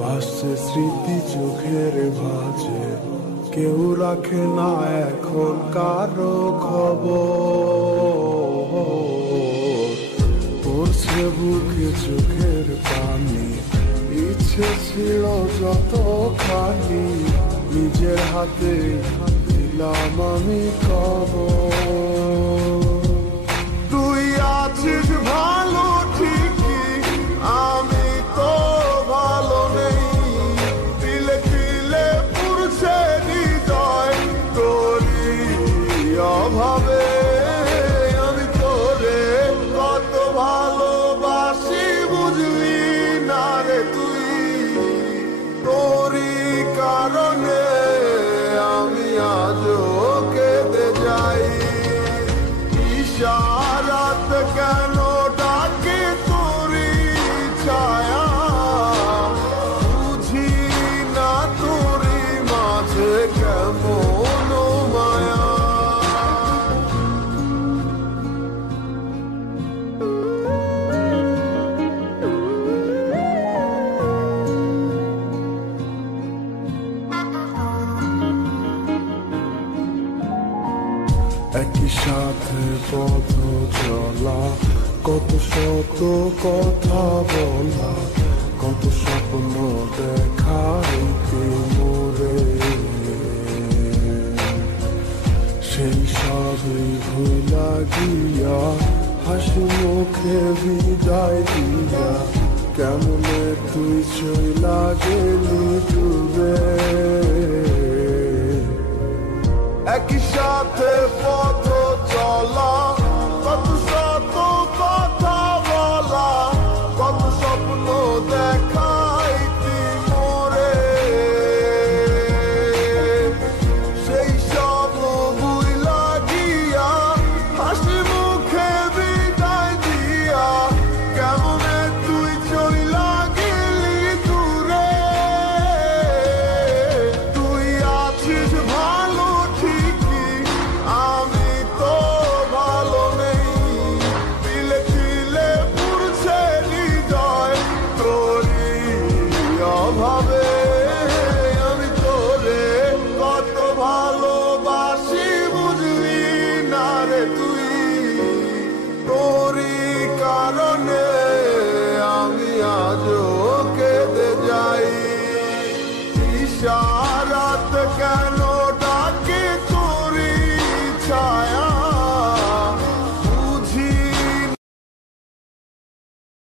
ভাসছে স্মৃতি চোখের ভাঁজে, কেউ রাখে না এখন কারো খবর। পড়ছে বুকে চোখের পানি, ইচ্ছে ছিল যতখানি, নিজের হাতে দিলাম আমি খবর। তুই আছিস ভালো ঠিকই, আমি তো ভালো নেই। তিলে তিলে পুরছে হৃদয় তোরই অভাবে। আমি তোরে কত ভালোবাসি বুঝলি না রে তুই। তোরই কারণে আমি আজও কেঁদে যাই। ইশারাত কেন ডাকে তোরই ছায়া, বুঝি না তোরই মাঝে কেমন মায়া। একই সাথে পথ চলা, কত শত কথা বলা, কত স্বপ্ন দেখাইতে মোরে। সেই সবই ভুলা গিয়া, হাসি মুখে বিদায় দিয়া, কেমনে তুই চইলা গেলি ডুবে। একই সাথে পথ চলা,